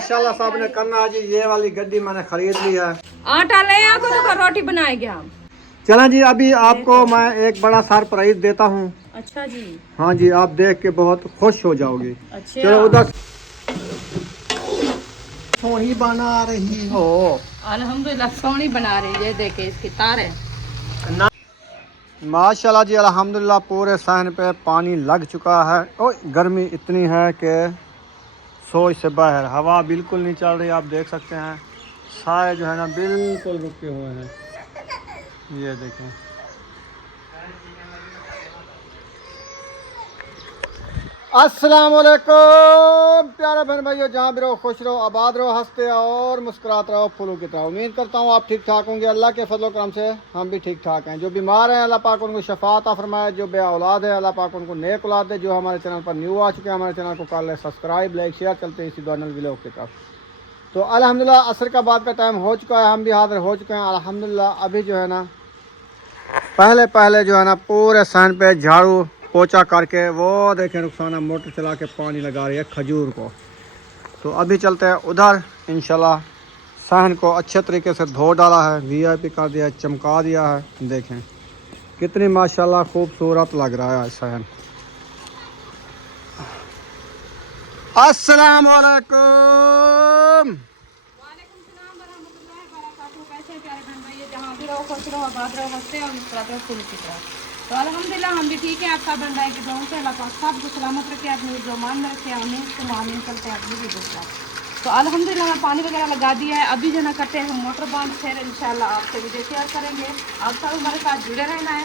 माशाल्लाह साहब ने करना जी, ये वाली गड्डी मैंने खरीद ली है। आटा ले आओ तो रोटी बनाएंगे हम। चला जी, अभी आपको मैं एक बड़ा सरप्राइज देता हूँ। अच्छा जी। हाँ जी, आप देख के बहुत खुश हो जाओगे। अच्छा। चलो उधर सोनी बना रही हो। अल्हम्दुलिल्लाह सोनी बना रही है, देखे इसकी तार है। माशाल्लाह जी, अल्हम्दुलिल्लाह पूरे सहन पे पानी लग चुका है। ओ गर्मी इतनी है कि सोच से बाहर, हवा बिल्कुल नहीं चल रही। आप देख सकते हैं साए जो है ना बिल्कुल रुके हुए हैं। ये देखें, अस्सलाम वालेकुम प्यारे बहन भाइयों, जहाँ भी रहो खुश रहो, आबाद रहो, हंसते और मुस्कुराते रहो, फूलों की तरह। उम्मीद करता हूँ आप ठीक ठाक होंगे। अल्लाह के फजल करम से हम भी ठीक ठाक हैं। जो बीमार हैं अल्लाह पाक उनको शफात फरमाए, जो बे औलाद है अल्लाह पाक उनको नेक औलाद दे। जो हमारे चैनल पर न्यू आ चुके हैं, हमारे चैनल को कर ले सब्सक्राइब, लाइक, शेयर। चलते इसी दोनों व्लॉग के तरफ। तो अल्हम्दुलिल्लाह असर का बाद का टाइम हो चुका है, हम भी हाजिर हो चुके हैं अल्हम्दुलिल्लाह। अभी जो है ना पहले जो है ना पूरे सहन पे झाड़ू पोछा करके, वो देखें रुखसाना मोटर चला के पानी लगा रही है खजूर को। तो अभी चलते हैं उधर। इंशाल्लाह सहन को अच्छे तरीके से धो डाला है, वीआईपी कर दिया है, चमका दिया है। देखें कितनी माशाल्लाह खूबसूरत लग रहा है सहन। अस्सलाम वालेकुम। तो अल्हम्दुलिल्लाह हम भी ठीक है। आपका बन रहा है कि गाँव से अल्लाह पाक सबको सलामत रखे, अपनी मान में रखे, आमीन तो आमीन करते हैं अपनी भी दूसरा। तो अल्हम्दुलिल्लाह मैं पानी वगैरह लगा दिया है। अभी जो ना करते हैं हम मोटर बंद, फिर इंशाल्लाह आपसे वीडियो शेयर करेंगे। आप सब हमारे साथ जुड़े रहना है,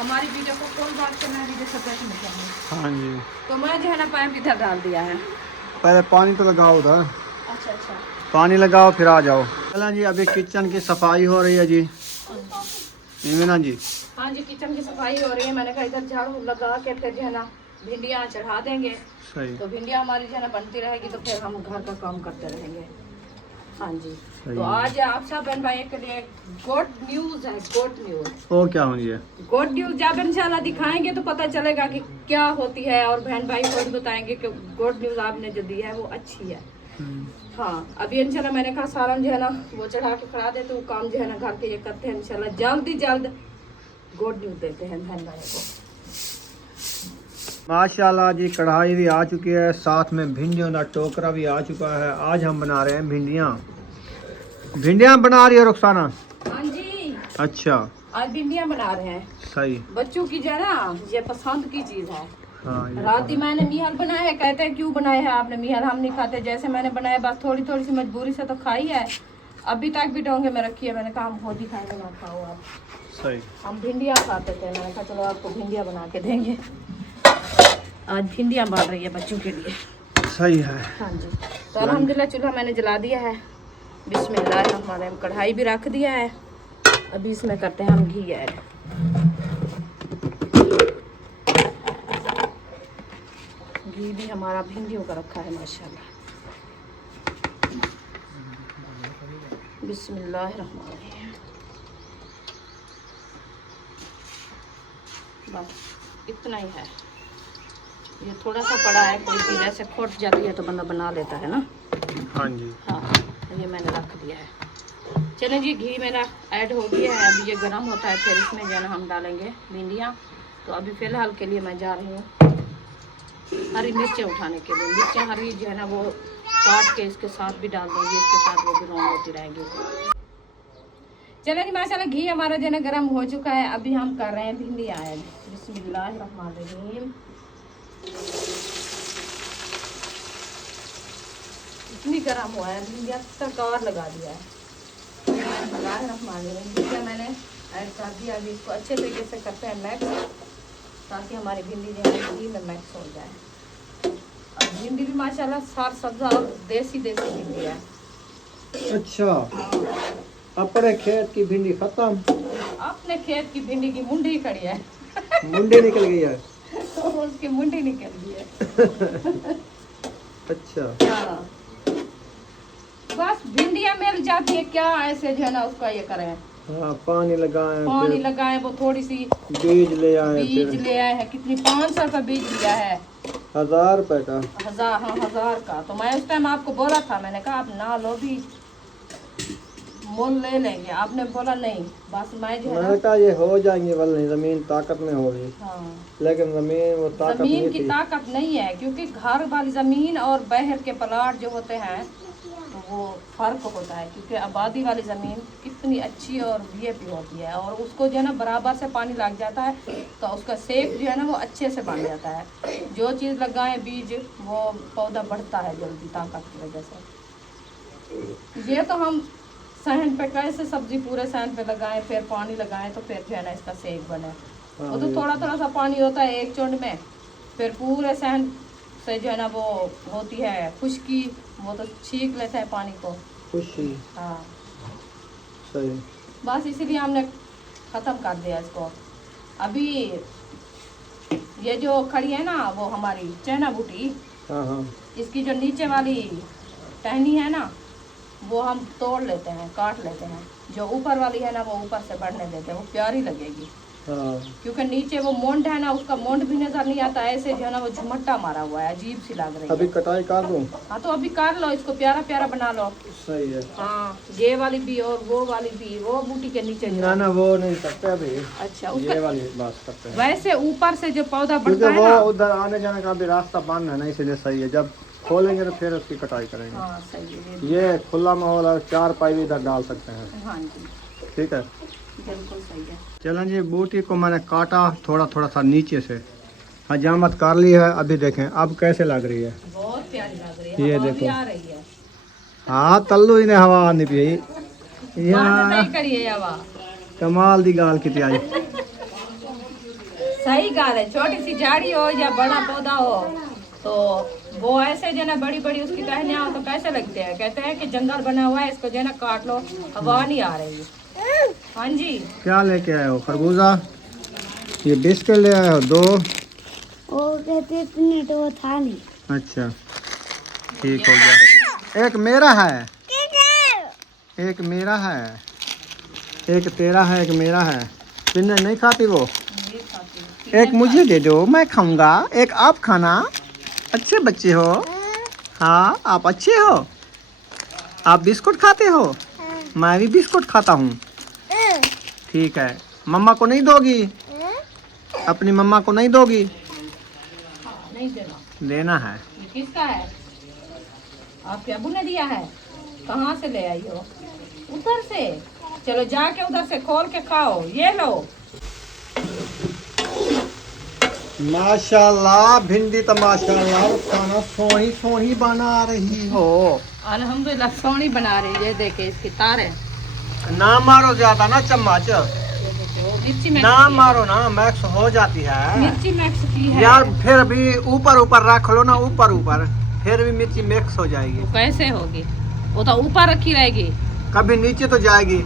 हमारी वीडियो को कोई बात करना है, वीडियो सब नहीं करना। हाँ जी, तो मैं जो है ना पाइप इधर डाल दिया है। पहले पानी तो लगाओ उधर, अच्छा अच्छा, पानी लगाओ फिर आ जाओ। चला जी, अभी किचन की सफाई हो रही है जी, मीना जी। हाँ जी, किचन की सफाई हो रही है। मैंने कहा इधर झाड़ू लगा के फिर जो है ना भिंडियाँ चढ़ा देंगे। सही। तो भिंडियाँ हमारी जो है ना बनती रहेगी, तो फिर हम घर का काम करते रहेंगे। हाँ जी। तो आज आप सब बहन भाई के लिए गुड न्यूज़ है, गुड न्यूज़। वो क्या होनी है? गुड न्यूज़ जब इंशाल्लाह दिखाएंगे तो पता चलेगा कि क्या होती है, और बहन भाई खुद बताएंगे कि गुड न्यूज़ आपने जो दी है वो अच्छी है। हाँ, अभी इंशाल्लाह मैंने कहा सालन जो है ना वो चढ़ा के खड़ा देते, वो काम जो है ना घर के ये करते हैं। इंशाल्लाह जल्द ही जल्द गुड न्यूज़ देते हैं बहन भाई को। माशाल्लाह जी, कढ़ाई भी आ चुकी है, साथ में भिंडियों का टोकरा भी आ चुका है। आज हम बना रहे हैं भिंडियाँ बना रही है रुखसाना? हाँ जी। अच्छा, आज भिंडियाँ बना रहे हैं। सही। बच्चों की जो है ना ये पसंद की चीज़ है। हाँ, रात ही मैंने मिहल बनाया है, कहते हैं क्यों बनाया है आपने मिहल, हम नहीं खाते। जैसे मैंने बनाया बस थोड़ी थोड़ी सी मजबूरी से तो खाई है, अभी तक भी डोंगे में रखी है। मैंने कहा हम खुद ही खाएंगे, ना खाओ आप। सही। हम भिंडियाँ खाते थे, मैंने कहा चलो आपको भिंडियाँ बना के देंगे। आज भिंडियाँ बन रही है बच्चों के लिए। सही है। हाँ जी। तो अल्हम्दुलिल्लाह चूल्हा मैंने जला दिया है, बिस्मिल्लाह, कढ़ाई भी रख दिया है। अभी इसमें करते हैं हम घी ऐड। घी भी हमारा भिंडियों का रखा है माशाल्लाह। बिस्मिल्लाहिर्रहमानिर्रहीम। बस इतना ही है, ये थोड़ा सा पड़ा है, कोई चीज़ ऐसे खुट जाती है तो बंदा बना लेता है ना। हाँ जी। हाँ, ये मैंने रख दिया है। चलें जी, घी मेरा ऐड हो गया है। अभी ये गर्म होता है, फिर इसमें जो है ना हम डालेंगे भिंडियाँ। तो अभी फ़िलहाल के लिए मैं जा रही हूँ हरी मिर्चें उठाने के लिए। मिर्चें हरी जो है ना वो काट के इसके साथ भी डाल दूँगी, इसके साथ वो भी रौन होती रहेगी। चलें जी, माशाल्लाह घी हमारा जो है ना गर्म हो चुका है। अभी हम कर रहे हैं भिंडियाँ ऐड। बिस्मिल्लाहिर्रहमानिर्रहीम। इतनी गर्म हुआ है, भिंडियाँ तड़कार लगा दिया है। भिंडियाँ मैंने ऐड कर दिया। अभी इसको अच्छे तरीके से करते हैं मैक्स, ताकि हमारी भिंडी जो है घी में मैक्स हो जाए। और भिंडी भी माशाल्लाह सार सब्जा और देसी भिंडी है। अच्छा, अपने खेत की भिंडी खत्म? अपने खेत की भिंडी की मुंडी खड़ी है। मुंडी निकल गई है। तो उसकी मुंडी निकल गई है। अच्छा। हाँ, बस भिंडियाँ मिल जाती है क्या, ऐसे जो है ना उसका ये करें। हाँ, पानी लगाए, वो थोड़ी सी बीज ले आए है। कितनी 500 का बीज लिया है। 1000 रुपए का। 1000, हाँ 1000 का। तो मैं उस टाइम आपको बोला था, मैंने कहा आप ना लो भी, मोल ले लेंगे। आपने बोला नहीं, बस मैं जो है मैंने कहा ये हो जाएंगे, वाल नहीं, जमीन ताकत में होगी, हाँ, लेकिन जमीन वो ताकत जमीन नहीं की थी। ताकत नहीं है, क्योंकि घर वाली जमीन और बहर के प्लाट जो होते हैं तो वो फर्क होता है। क्योंकि आबादी वाली ज़मीन कितनी अच्छी और वीआईपी होती है, और उसको जो है ना बराबर से पानी लग जाता है, तो उसका सेब जो है ना वो अच्छे से बन जाता है। जो चीज़ लगाएं बीज, वो पौधा बढ़ता है जल्दी ताकत की वजह से। ये तो हम सहन पे कैसे सब्जी पूरे सहन पे लगाएं, फिर पानी लगाएं, तो फिर जो है ना इसका सेब बने। वो तो थोड़ा थोड़ा सा पानी होता है एक चुंड में, फिर पूरे सहन से जो है ना वो होती है खुश्की, वो तो छींक लेते हैं पानी को, खुशी। हाँ सही। बस इसीलिए हमने ख़त्म कर दिया इसको। अभी ये जो खड़ी है ना वो हमारी चैना बूटी, हाँ हाँ। इसकी जो नीचे वाली टहनी है ना वो हम तोड़ लेते हैं, काट लेते हैं। जो ऊपर वाली है ना वो ऊपर से बढ़ने देते हैं, वो प्यारी लगेगी। हाँ। क्योंकि नीचे वो मोंड है ना, उसका मोंड भी नजर नहीं आता, ऐसे जो है ना वो झुमट्टा मारा हुआ है, अजीब सी लग रही अभी है। कटाई कर दूं? हाँ तो अभी काट लो इसको, प्यारा प्यारा बना लो। सही है। हाँ ये वाली भी और वो वाली भी, वो बूटी के नीचे जो ना ना वो नहीं सकते अभी। अच्छा ये उसका वाली बात करते हैं, वैसे ऊपर से जो पौधा क्योंकि बढ़ता है वो ना। उधर आने जाने का भी रास्ता बंद है ना, इसलिए सही है। जब खोलेंगे तो फिर उसकी कटाई करेंगे। हाँ सही है, ये खुला माहौल है, 4 पाई भी इधर डाल सकते हैं। हाँ जी ठीक है, बिल्कुल सही है। चलें जी। बूटी को मैंने काटा थोड़ा थोड़ा सा नीचे से, हजामत कर ली है। अभी देखें अब कैसे लग रही है। बहुत प्यारी लग रही है, ये हवा भी देखो। आ रही है। हाँ तल्लू इन्हें हवा आनी पी बात यहाँ नहीं करिए हवा, कमाल दी गाल की आई। सही गाल है। छोटी सी झाड़ी हो या बड़ा पौधा हो, तो वो ऐसे जो ना बड़ी बड़ी उसकी टहनियाँ हो तो कैसे लगते हैं। कहते हैं कि जंगल बना हुआ है, इसको जो है ना काट लो, हवा नहीं आ रही है। हाँ जी। क्या लेके आए हो? खरबूजा। ये बिस्किट ले आए हो 2? वो कहते इतने तो वो था नहीं। अच्छा ठीक हो गया। एक मेरा है, एक मेरा है, एक तेरा है, एक मेरा है। तुमने नहीं खाती वो? एक मुझे दे दो, मैं खाऊंगा। एक आप खाना। अच्छे बच्चे हो। हाँ आप अच्छे हो। आप बिस्कुट खाते हो? मैं भी बिस्कुट खाता हूँ। ठीक है। मम्मा को नहीं दोगी? अपनी मम्मा को नहीं दोगी? नहीं देना, देना है। ये किसका है? आपके अबू ने दिया है? कहाँ से ले आई हो? उधर से। चलो जाके उधर से खोल के खाओ। ये लो। माशाल्लाह भिंडी तो माशाल्लाह खाना सोही सोही बना रही हो। अल्हम्दुलिल्लाह सोनी बना रही है। ये देखे इसकी तारे, ना मारो ज्यादा ना चम्मच, मिर्ची ना मैक्स की मारो ना, मैक्स हो जाती है। है मिर्ची मैक्स की है यार। फिर भी ऊपर ऊपर रख लो ना, ऊपर ऊपर, फिर भी मिर्ची मिक्स हो जाएगी। वो कैसे होगी? वो तो ऊपर रखी रहेगी। कभी नीचे तो जाएगी।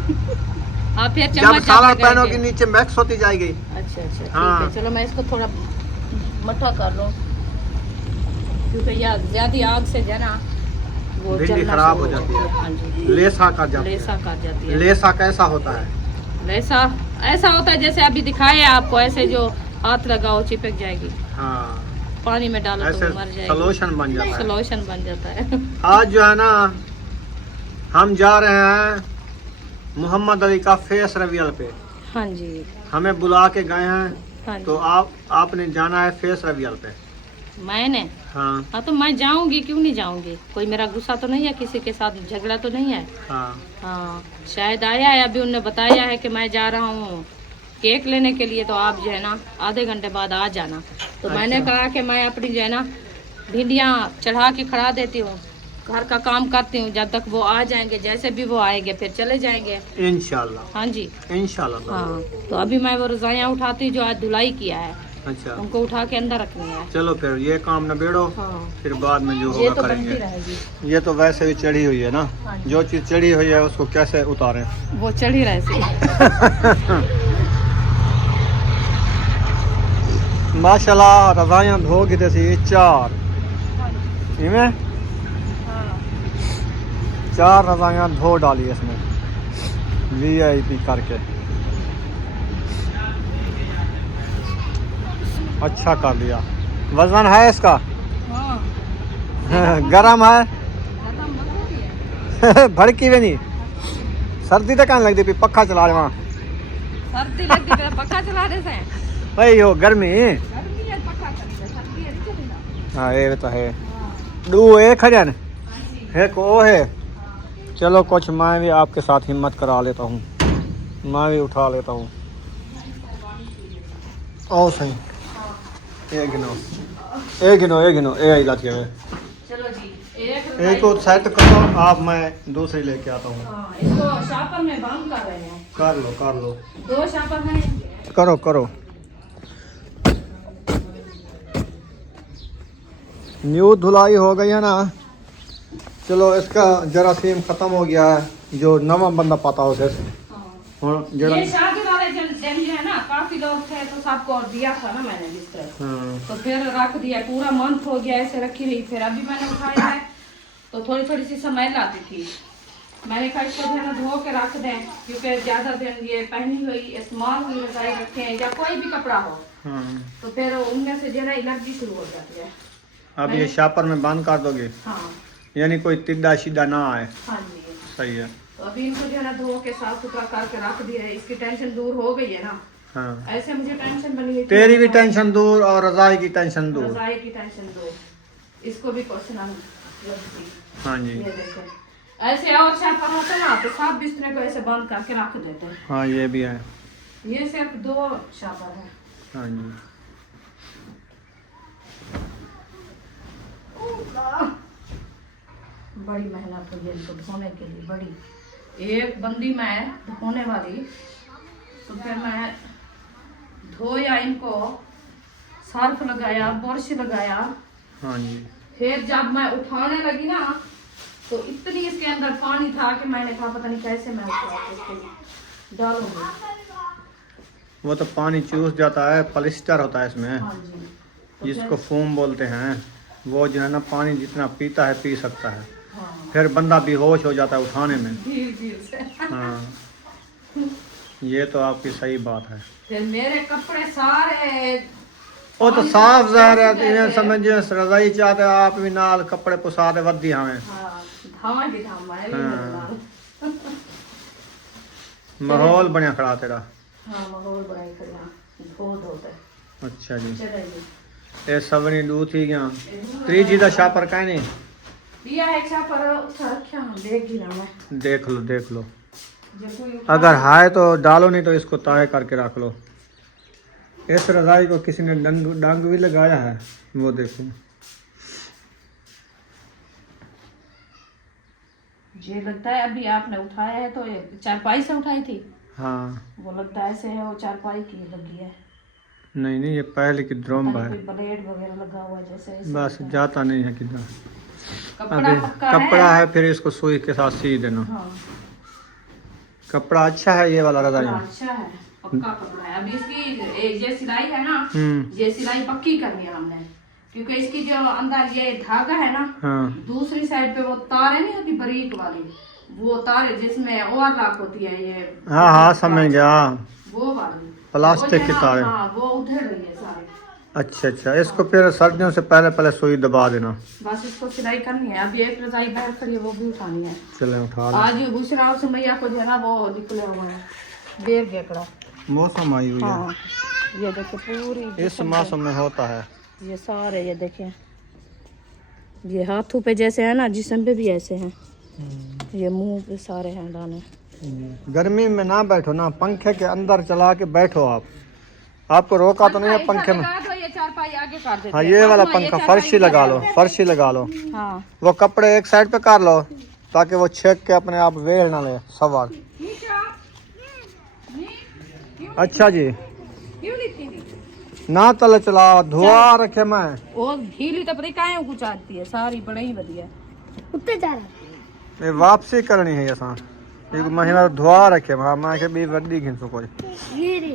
हाँ फिर जब चम्मच सालन आप पहनोगी लगाएंगे। नीचे मिक्स होती जाएगी। अच्छा अच्छा ठीक हाँ। है। चलो मैं इसको थोड़ा मठा कर लूँ, क्योंकि यार ज्यादा आग से जो है ना वो भिंडी जलना खराब हो शुरू जाती है। हाँ जी, लेसा कर जाती लेसा है। कर जाती है। लेसा कैसा होता है? लेसा ऐसा होता है जैसे अभी दिखाए आपको, ऐसे जो हाथ लगाओ चिपक जाएगी, हाँ पानी में डालो ऐसे तो मर जाएगी। सॉल्यूशन बन जाता है। सोल्यूशन बन जाता है। आज जो है ना हम जा रहे हैं मोहम्मद अली का फेस रिवील पे। हाँ जी हमें बुला के गए हैं, हाँ जी। तो आपने जाना है फेस रिवील पे। मैंने हाँ हाँ तो मैं जाऊंगी, क्यों नहीं जाऊंगी। कोई मेरा गुस्सा तो नहीं है, किसी के साथ झगड़ा तो नहीं है। हाँ हाँ शायद आया है, अभी उन्होंने बताया है कि मैं जा रहा हूँ केक लेने के लिए, तो आप जो है ना आधे घंटे बाद आ जाना। तो मैंने अच्छा। कहा कि मैं अपनी जो है ना भिंडियाँ चढ़ा के खड़ा देती हूँ, घर का काम करती हूँ, जब तक वो आ जाएंगे। जैसे भी वो आएंगे फिर चले जाएंगे इंशाल्लाह। हाँ जी इंशाल्लाह। हाँ। तो अभी मैं वो रजाइयाँ उठाती हूँ जो आज धुलाई किया है, अच्छा उनको उठा के अंदर रखनी है। चलो फिर ये काम नबेड़ो, हाँ फिर बाद में जो ये होगा तो बनती करेंगे। रहेगी। ये तो वैसे भी चढ़ी हुई है ना, हाँ जी। जो चीज़ चढ़ी हुई है उसको कैसे उतारें। वो चढ़ी रहे सी। माशाल्लाह रजाइयाँ धो के थे 4 इनमें 4 रजाइयाँ धो डाली इसमें VIP करके। अच्छा कर लिया। वजन है इसका? गरम है गरम मत है। भड़की भी नहीं सर्दी तो कहने लगती पक्का चला रहे वहाँ सर्दी लगती है पक्का चला रहे से भाई हो गर्मी गर्मी है पक्का चली है सर्दी है नहीं चलेगा। हाँ ये तो है दो एक हजन एक वो है चलो कुछ मैं भी आपके साथ हिम्मत करा लेता हूँ मैं भी उठा लेता हूँ ओ सही एक गिनो ए इलाके में चलो जी एक को सेट करो आप मैं दूसरी लेके आता हूँ हाँ, इसको शापर में बंद कर रहे हैं। कर लो 2 शापर में करो न्यू धुलाई हो गई है ना चलो इसका जरासीम खत्म हो गया है जो नवा बंदा पाता हो उसे ये शादी वाले दिन जो है ना काफी लोग थे तो सबको और दिया था ना मैंने बिस्तर तो फिर रख दिया पूरा मंथ हो गया ऐसे रखी रही फिर अभी मैंने उठाया है तो थोड़ी सी स्मेल आती थी मैंने कहा इसको जो है ना धो के रख दें क्योंकि ज्यादा दिन ये पहनी हुई इस्तेमाल हुई रजाई रखे हैं या कोई भी कपड़ा हो तो फिर उनमें से जो है एलर्जी शुरू हो जाती है। अब ये शापर में बंद कर दोगे हाँ यानी कोई टिड्डा सीधा ना आए हाँ जी सही है तो अभी इनको जो है ना धो के साफ सुथरा करके रख दिया है इसकी टेंशन दूर हो गई है ना। हाँ ऐसे मुझे टेंशन बनी हुई थी तेरी भी टेंशन दूर और रजाई की टेंशन दूर रजाई की टेंशन दूर इसको भी क्वेश्चन लगती हाँ जी ये देखो ऐसे और शापर होते ना तो सब बिस्तरे को ऐसे बंद करके रख देते हैं। हाँ ये भी है ये सिर्फ 2 शापर है। हाँ जी बड़ी मेहनत हुई है इनको धोने के लिए बड़ी एक बंदी मैं धोने वाली तो फिर मैं धोया इनको सर्फ लगाया ब्रश लगाया हाँ जी फिर जब मैं उठाने लगी ना तो इतनी इसके अंदर पानी था कि मैंने कहा पता नहीं कैसे मैं उठा के इसको डालूंगी। वो तो पानी चूस जाता है पॉलिस्टर होता है इसमें हाँ जी तो जिसको फोम बोलते हैं वो जो है ना पानी जितना पीता है पी सकता है हाँ फिर बंदा बेहोश हो जाता है उठाने में धीरे से हाँ ये तो आपकी सही बात है फिर मेरे कपड़े सारे वो तो साफ ज़ाहिर है समझिए रजाई चाहते आप भी नाल कपड़े पुसा दे वधी हमें हाँ धामा भी धामा है हाँ। माहौल बढ़िया खड़ा तेरा हाँ माहौल बड़ा ही खड़ा बहुत होता है। अच्छा जी चलो जी ये सबनी दू थी गया त्रीजी का शापर कहने दिया है अच्छा पर उठा रखा हम देख ही ना मैं देख लो जब कोई उठा अगर हाय तो डालो नहीं तो इसको ताय करके रख लो इस रजाई को किसी ने डंग भी लगाया है वो देखो ये लगता है अभी आपने उठाया है तो ये चारपाई से उठाई थी हाँ वो लगता है ऐसे है वो चारपाई की लगी है नहीं ये पहले की ड्रम पता है नहीं कोई ब्लेड वगैरह लगा हुआ है जैसे ऐसे बस लगता है। जाता नहीं है किधर कपड़ा अभी पक्का कपड़ा है फिर इसको सुई के साथ सी देना हाँ कपड़ा अच्छा है ये वाला रजाई कपड़ा अच्छा है पक्का कपड़ा है अभी इसकी ये सिलाई है ना ये सिलाई पक्की करनी है हमने क्योंकि इसकी जो अंदर ये धागा है ना हाँ दूसरी साइड पे वो तारे नहीं होती बारीक वाली वो तारे जिसमें ओवरलॉक होती है ये हाँ समझ गया वो वाली प्लास्टिक की तारे हाँ वो उधर रही है सारी। अच्छा इसको फिर सर्दियों से पहले सुई दबा देना बस इसको सिलाई करनी है अभी एक रजाई बाहर खड़ी है वो भी उठानी है चले उठा लो आज गुजराव से मैया को जो है ना वो निकले हुए हैं देर गेकड़ा मौसम आई हुई है हाँ ये देखो पूरी इस मौसम में होता है ये सारे ये देखें ये हाथों पे जैसे है ना जिस्म पे भी ऐसे हैं ये मुंह पे सारे हैं दाने गर्मी में ना बैठो ना पंखे के अंदर चला के बैठो आपको रोका तो नहीं है पंखे में ये चारपाई आगे कर देते हाँ हैं। ये वाला पापा, ये पंखा चारपाई फर्शी लगा लो हाँ वो कपड़े एक साइड पे कर लो ताकि वो छेक के अपने आप वेल ना ले सवार अच्छा जी क्यों लिखती थी ना तले चला धुआ रखे मैं वो ढीली तो पता काहे कुछ आती है सारी बड़ी ही बढ़िया उत्ते जा रहा ये वापसी करनी है असां एक महीना धुआ रखे मैं के भी वड्डी घिन कोई ये रे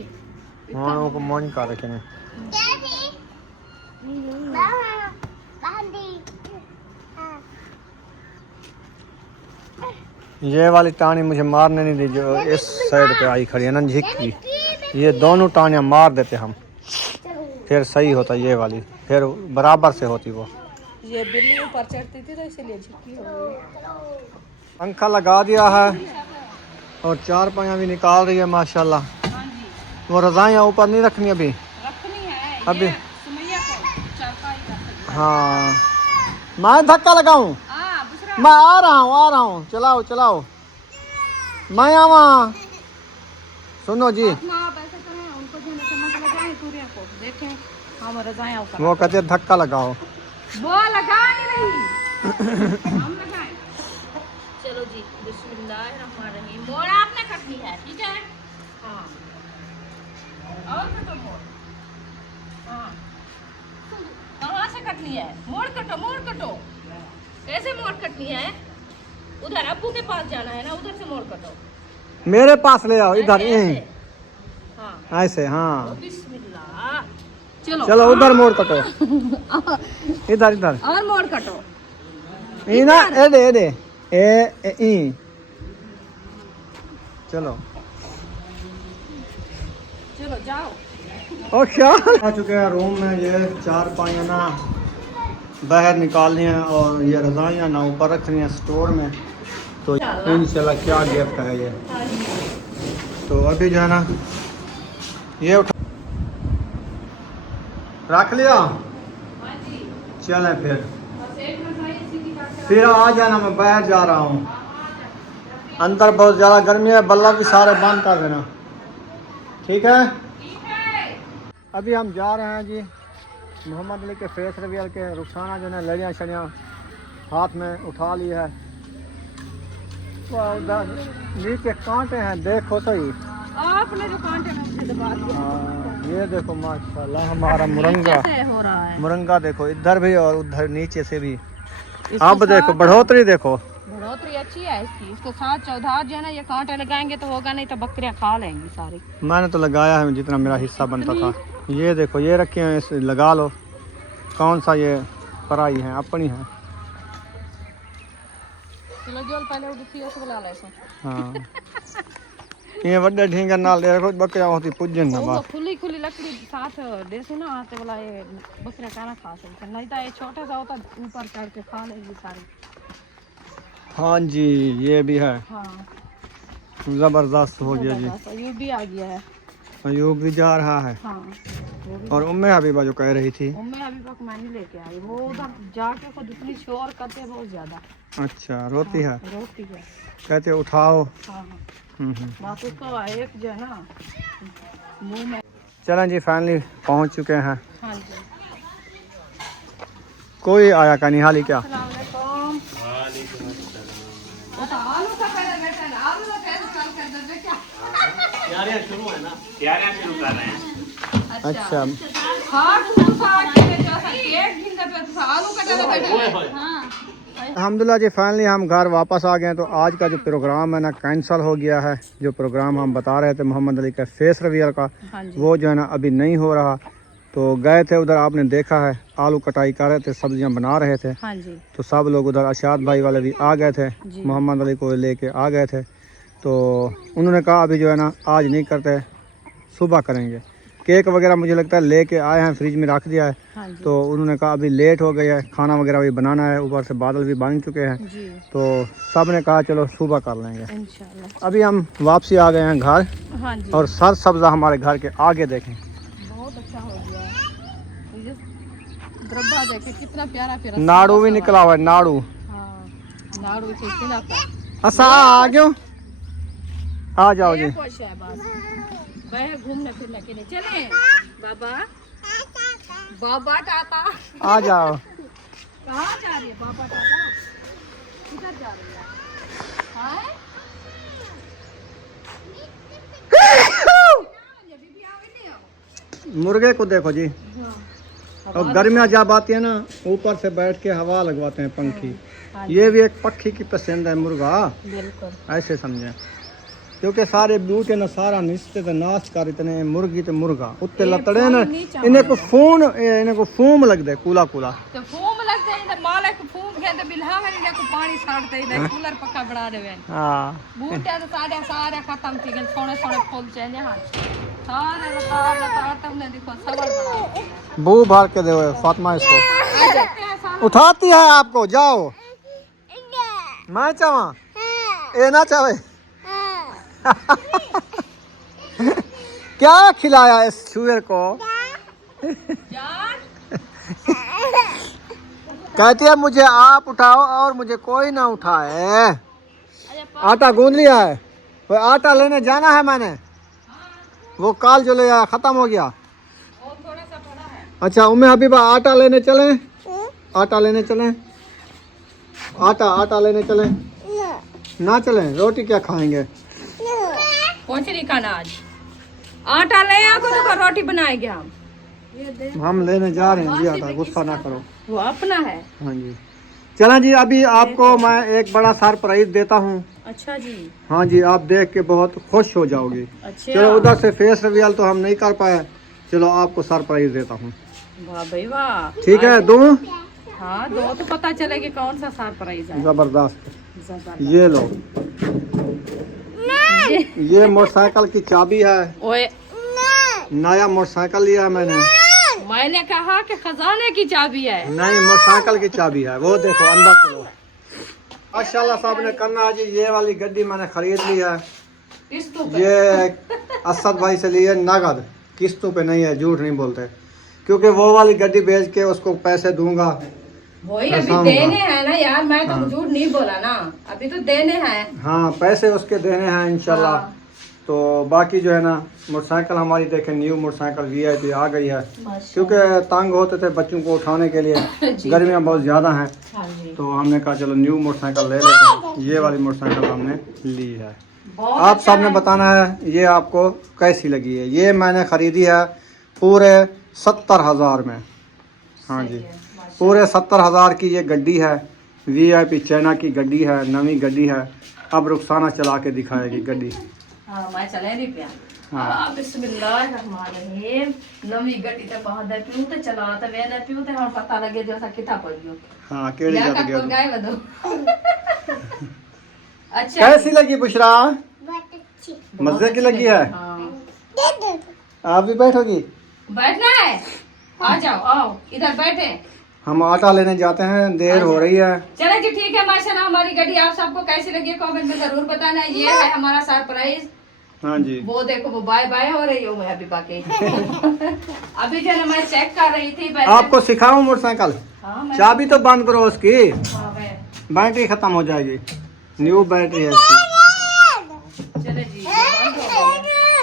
हां वो मन का रखे ने ये वाली टाणी मुझे मारने नहीं दी जो इस साइड पे आई खड़ी है ना झिक की ये दोनों टाणियां मार देते हम फिर सही होता ये वाली फिर बराबर से होती वो ये बिल्ली ऊपर चढ़ती थी तो इसलिए छिपकी हो गई। पंखा लगा दिया है और चार पाया भी निकाल रही है माशाल्लाह। हाँ जी, वो रजाइयाँ ऊपर नहीं रखनी अभी। रखनी है अभी? ये सुमैया को चारपाई रख दी। हाँ मैं धक्का लगाऊं? हाँ दूसरा मैं आ रहा हूँ चलाओ चलाओ। मैं आवा। सुनो जी, अपना आप ऐसे करें, उनको जो चम्मच लगाएं सूर्य को देखें। हम रजाएं ऊपर वो कहते हैं धक्का लगाओ। वो लगा नहीं रही हम लगाएं। चलो जी, बिस्मिल्लाहिर्रहमानिर्रहीम। मोड़ आपने कटनी है, ठीक है? हाँ और कटो मोड़। हाँ कहाँ से कटनी है? मोड़ कटो, मोड़ कटो। कैसे मोड़ कटनी है? उधर अब्बू के पास जाना है ना, उधर से मोड़ कटो। मेरे पास ले आओ इधर। ऐसे, ऐसे। हाँ ऐसे हाँ। बिस्मिल्लाह। चलो चलो उधर मोड़ कटो। इधर इधर और मोड़ कटो। ई ना एडे एडे ए ई। चलो चलो जाओ। और क्या आ चुके हैं रूम में। ये चार पाइयाँ ना बाहर निकालनी है और ये रजाइयाँ ना ऊपर रखनी है स्टोर में। तो इंशाल्लाह क्या गिफ्ट है ये। तो अभी जो है ना ये उठा रख लिया। चलें फिर आ जाना। मैं बाहर जा रहा हूँ, अंदर बहुत ज़्यादा गर्मी है। बल्ला भी सारे बंद कर देना, ठीक है? अभी हम जा रहे हैं जी मोहम्मद अली के फेस रिवील के। रुखसाना जो है लड़ियाँ शड़ियाँ हाथ में उठा ली है। वो उधर नीचे कांटे हैं, देखो सही। आपने जो कांटे मुझे दबा दिए। हाँ ये देखो माशाल्लाह हमारा मुरंगा। कैसे हो रहा है? मुरंगा देखो इधर भी और उधर नीचे से भी। अब देखो बढ़ोतरी देखो। बढ़ोतरी अच्छी है इसकी। इसके साथ चौधार जो है ना ये कांटे लगाएंगे तो होगा, नहीं तो बकरियां खा लेंगी सारी। मैंने तो लगाया है जितना मेरा हिस्सा बनता था। ये देखो ये रखे हैं, इसे लगा लो। कौन सा ये पराई है अपनी है। चलो जो पहले उठती है उसको बुला ले सो। हाँ ये बड़े ढींगर नाल दे रखो बकरियां होती पुजन ना वो बात। खुली खुली लकड़ी साथ देसो ना आते वाला ये बकरियां खाना खा सकते, नहीं तो ये छोटा सा होता ऊपर चढ़ के खा लेगी सारी। हाँ जी ये भी है। हाँ जबरदस्त हो गया जी। ये भी आ गया है। अयूब भी जा रहा है। हाँ वो भी। और उम्मे हबीबा जो कह रही थी। उम्मे अभी तक मैं नहीं लेके आई। वो उधर जाके खुद इतनी शोर करते हैं बहुत ज्यादा। अच्छा रोती है। रोती है। कहते उठाओ। हाँ हम्म। बात उसका एक जो है ना मुंह में। चलें जी फाइनली पहुंच चुके हैं। हाँ जी। कोई आया का नहीं हाली क्या? अस्सलामुअलैकुम। वो तो आलू का पहले बैठा है, आलू का पहले चल कर दे क्या? तैयारियां शुरू है ना? तैयारियां शुरू कर रहे हैं। अच्छा हाँ तो केक गिनते पे तो आलू का पहले बैठा है। हाँ अल्हम्दुलिल्लाह जी फाइनली हम घर वापस आ गए हैं। तो आज का जो प्रोग्राम है ना कैंसिल हो गया है। जो प्रोग्राम हम बता रहे थे मोहम्मद अली का फेस रिवील का, हाँ जी। वो जो है ना अभी नहीं हो रहा। तो गए थे उधर, आपने देखा है आलू कटाई कर रहे थे, सब्जियां बना रहे थे। हाँ जी। तो सब लोग उधर अशाद भाई वाले भी आ गए थे, जी। मोहम्मद अली को लेके आ गए थे। तो उन्होंने कहा अभी जो है ना आज नहीं करते, सुबह करेंगे। केक वगैरह मुझे लगता है लेके आए हैं, फ्रिज में रख दिया है। हाँ जी। तो उन्होंने कहा अभी लेट हो गया है, खाना वगैरह भी बनाना है, ऊपर से बादल भी बन चुके हैं। जी तो सब ने कहा चलो सुबह कर लेंगे। इंशाल्लाह। अभी हम वापसी आ गए हैं घर। हाँ जी। और सर सब्जा हमारे घर के आगे देखें। बहुत अच्छा हो गया है। ये दरब्बा देखे कितना प्यारा प्यारा नाड़ू भी निकला हुआ है, नाड़ू। हाँ नाड़ू से खिलाता है। असा आ गयो, आ जाओ जी। खुश है बस बाहर घूमने फिरने के लिए चले बाबा। बाबा टाटा आ जाओ। कहाँ जा रही है बाबा टाटा? किधर जा रही है? हाय मुर्गे को देखो जी। और गर्मियाँ जब आती है ना ऊपर से बैठ के हवा लगवाते हैं पंखी। ये भी एक पक्षी की पसंद है मुर्गा, बिल्कुल ऐसे समझे। क्योंकि सारे बूटे न सारा निश्ते तो नाश कर इतने मुर्गी तो मुर्गा उत्ते लतड़े न इन्हें को फूम लग दे कूला कूला। तो फूम लगते हैं इधर माले को फूम खेते बिल्हा में इधर को पानी साड़ते इधर कूलर पक्का बढ़ा देवे। हाँ बूटे तो सारे खत्म थी गए, सोने सोने फूल चाहिए। हाँ सारे लतार तुमने देखो सबर बढ़ा बू भर के दे फातिमा इसको। उठाती है आपको, जाओ। मैं चावा ए ना चावे। क्या खिलाया इस शुगर को? कहती है मुझे आप उठाओ और मुझे कोई ना उठाए। आटा गूंद लिया है, वो आटा लेने जाना है मैंने। वो काल जो ले आया खत्म हो गया। अच्छा उम्मे हबीबा आटा लेने चले, आटा लेने चले, आटा लेने चले। ना चले, रोटी क्या खाएंगे? कौन सी नहीं खाना आज? आटा ले आओ तो रोटी बनाएंगे हम लेने जा रहे हैं जी आटा, गुस्सा ना करो। वो अपना है। हाँ जी चला जी, अभी आपको मैं एक बड़ा सरप्राइज देता हूँ। अच्छा जी। हाँ जी, आप देख के बहुत खुश हो जाओगे। अच्छा। चलो उधर से फेस रिवील तो हम नहीं कर पाए, चलो आपको सरप्राइज देता हूँ। वाह भाई वाह। ठीक है, दूँ? हाँ दो तो पता चलेगी कौन सा सरप्राइज है। जबरदस्त। ये लो, ये मोटरसाइकिल की चाबी है। ओए नया मोटरसाइकिल लिया मैंने। मैंने कहा कि खजाने की चाबी है। नहीं, मोटरसाइकिल की चाबी है। वो देखो अंदर चलो। माशाल्लाह साहब ने करना जी, ये वाली गड्डी मैंने खरीद ली है। किस्तों पे? ये असद भाई से लिए नगद, किस्तों पे नहीं है, झूठ नहीं बोलते। क्योंकि वो वाली गड्डी बेच के उसको पैसे दूंगा। वही अभी देने हैं ना यार, मैं तो झूठ नहीं बोला ना, अभी तो देने हैं। हाँ पैसे उसके देने हैं इंशाल्लाह। हाँ। तो बाकी जो है ना, मोटरसाइकिल हमारी देखें, न्यू मोटरसाइकिल VIP आ गई है। क्योंकि तंग होते थे बच्चों को उठाने के लिए, गर्मियाँ बहुत ज़्यादा हैं। हाँ जी। तो हमने कहा चलो न्यू मोटरसाइकिल ले लेते हैं। ये वाली मोटरसाइकिल हमने ली है। आप अच्छा सबने बताना है ये आपको कैसी लगी है। ये मैंने ख़रीदी है पूरे 70,000 में। हाँ जी, पूरे 70,000 की ये गड्डी है। VIP चाइना की गड्डी है, नवी गड्डी है। अब रुखसाना चला के दिखाएगी गड्डी। हाँ मैं चले नहीं पिया। हाँ। बिस्मिल्लाहिर्रहमानिर्रहीम। नवी गड्डी ते बहुत है पियो ते चला ते वे ने पियो ते हम पता लगे जो सा किथा पड़ियो। हाँ केड़ी या जगह का गया कोई तू? गाय बदो। अच्छा कैसी लगी बुशरा? बहुत अच्छी। मजे की लगी है। हाँ। आप भी बैठोगी? बैठना है, आ जाओ, आओ इधर बैठे। हम आटा लेने जाते हैं, देर हो रही है। चले जी ठीक है। माशाल्लाह हमारी गड्डी आप सबको कैसी लगी है कमेंट में जरूर बताना। ये है हमारा सरप्राइज। हाँ जी, वो देखो वो बाय बाय हो रही हूँ मैं अभी बाकी। अभी जो है मैं चेक कर रही थी वैसे। आपको सिखाऊं मोटरसाइकिल? हाँ, मैं- चाबी तो बंद करो उसकी, हाँ, मैं- बैटरी खत्म हो जाएगी। न्यू बैटरी है इसकी। चले जी बंद हो गई है।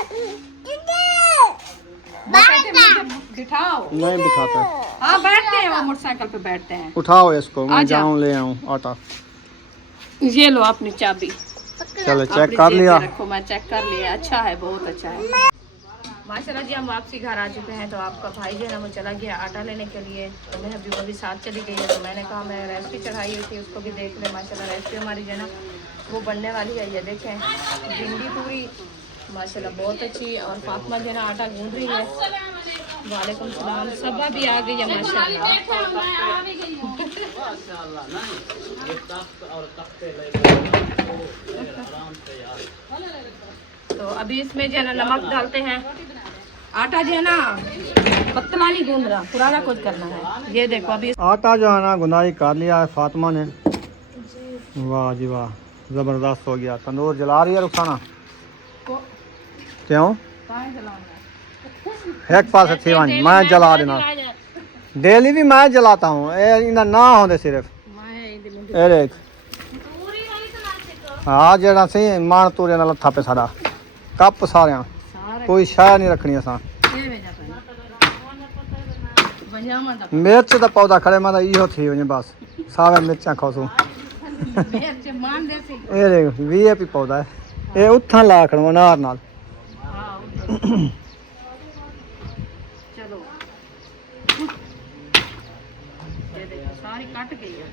मैं कहती हूँ, मुझे बिठाओ। नहीं बिठाता। हाँ बैठते हैं, वो मोटरसाइकिल पे बैठते हैं। उठाओ इसको, मैं आ जाओ। जाऊं ले आऊं आटा। ये लो अपनी चाबी। चलो अपनी चेक कर जेब लिया। में रखो, मैं चेक कर लिया। अच्छा है, बहुत अच्छा है। माशाल्लाह जी हम वापसी घर आ चुके हैं। तो आपका भाई जो है ना वो चला गया आटा लेने के लिए। तो मैं अभी वो भी साथ चली गई है। तो मैंने कहा मैं रेसिपी चढ़ाई हुई थी उसको भी देख ले। माशाल्लाह रेसिपी हमारी जो है ना वो बनने वाली है। ये देखें भिंडी पूरी माशाल्लाह बहुत अच्छी। और फातिमा जो है ना आटा गूंद रही है। वालेकुम सलाम। सबा भी आ गई है माशाल्लाह। तो अभी इसमें जो है ना नमक डालते हैं। आटा जो है ना पतला नहीं गूंद रहा, पुराना कुछ करना है। ये देखो अभी आटा जो है ना गुनाई कर लिया है फातिमा ने। वाह जी वाह, जबरदस्त हो गया। तंदूर जला रही है रुखसाना? क्यों? एक पास अच्छी वानी मैं जला देना। डेली भी मैं जलाता हूँ, इन्हें ना होंदे सिर्फ ए देख। हाँ जेड़ा सी मान तूरे नाल थापे सारा कप सारियां, कोई शाय नहीं रखनी असां। मिर्च दा पौधा खड़े मैं इहो थी वञे बस, सारे मिर्चां खासू। ए देख VIP पौधा है, ए उथां ला खड़ो अनार नाल।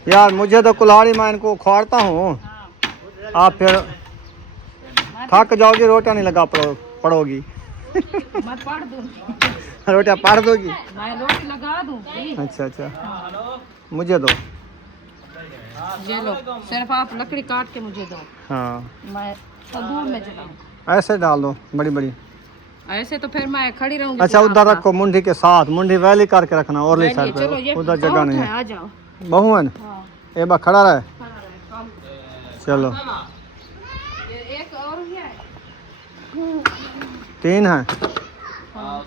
यार मुझे तो कुल्हाड़ी मैं इनको उखाड़ता हूँ, आप फिर थक जाओगी, रोटियां नहीं लगा पड़ोगी। मैं पढ़ दूंगी। रोटियां पढ़ दोगी? मैं रोटी लगा दूंगी। अच्छा अच्छा, मुझे दो। ये लो सिर्फ आप लकड़ी काट के मुझे दो। हाँ मैं तंदूर में जलाऊं। ऐसे डाल दो बड़ी बड़ी। ऐसे तो फिर मैं खड़ी रहूंगी। अच्छा उधर रखो मुंडी के साथ, मुंडी वैली करके रखना और ले साइड चलो ये पे, उधर जगह नहीं है। है। आ जाओ बहुवन हाँ ए बा खड़ा रहे। खड़ा रहे कम। चलो ये एक और है 3 है। हाँ